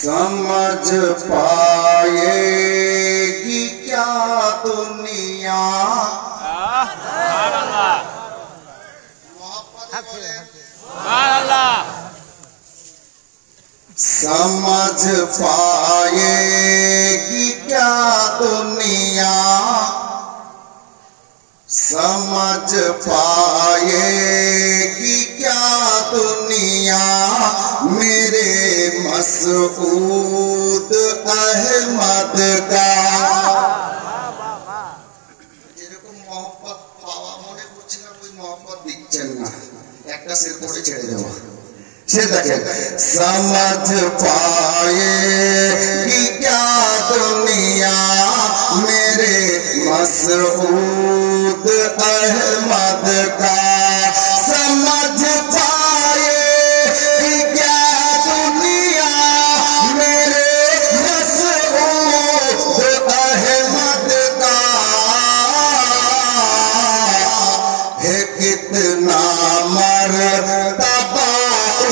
समझ पाएगी क्या दुनिया। समझ पाएगी क्या दुनिया, समझ पाएगी क्या दुनिया मेरे मसूद अहमद का। যেরকম মহব্বত পাওয়া মনে করছি না, ওই মহব্বত দিচ্ছেন না, একটা সের পরে ছেড়ে দেওয়া। সে দেখেন समझ पाएगी क्या दुनिया मेरे मसूद अहमद का। समझ पाएगी क्या दुनिया मेरे मसूद अहमद का। है कितना मर्तबा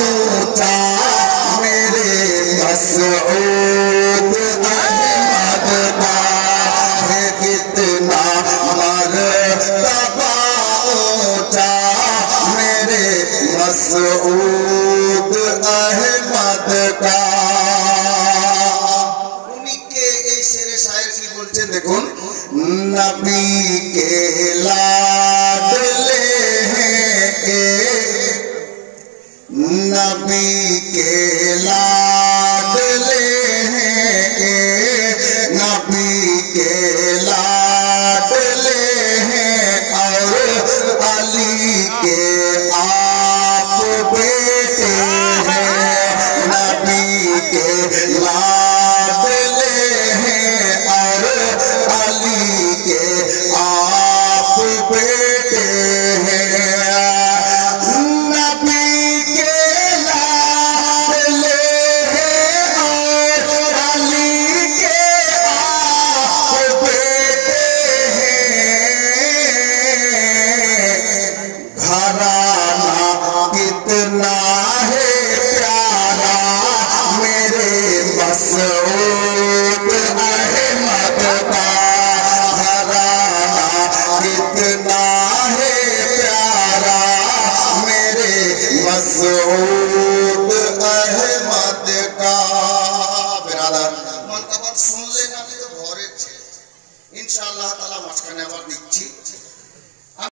ऊंचा मेरे मसूद अहमद का। है कितना मर्तबा ऊंचा मेरे मसूद अहमद का। उन्हीं के এই শেরে শায়ের কি বলছেন দেখুন। नबी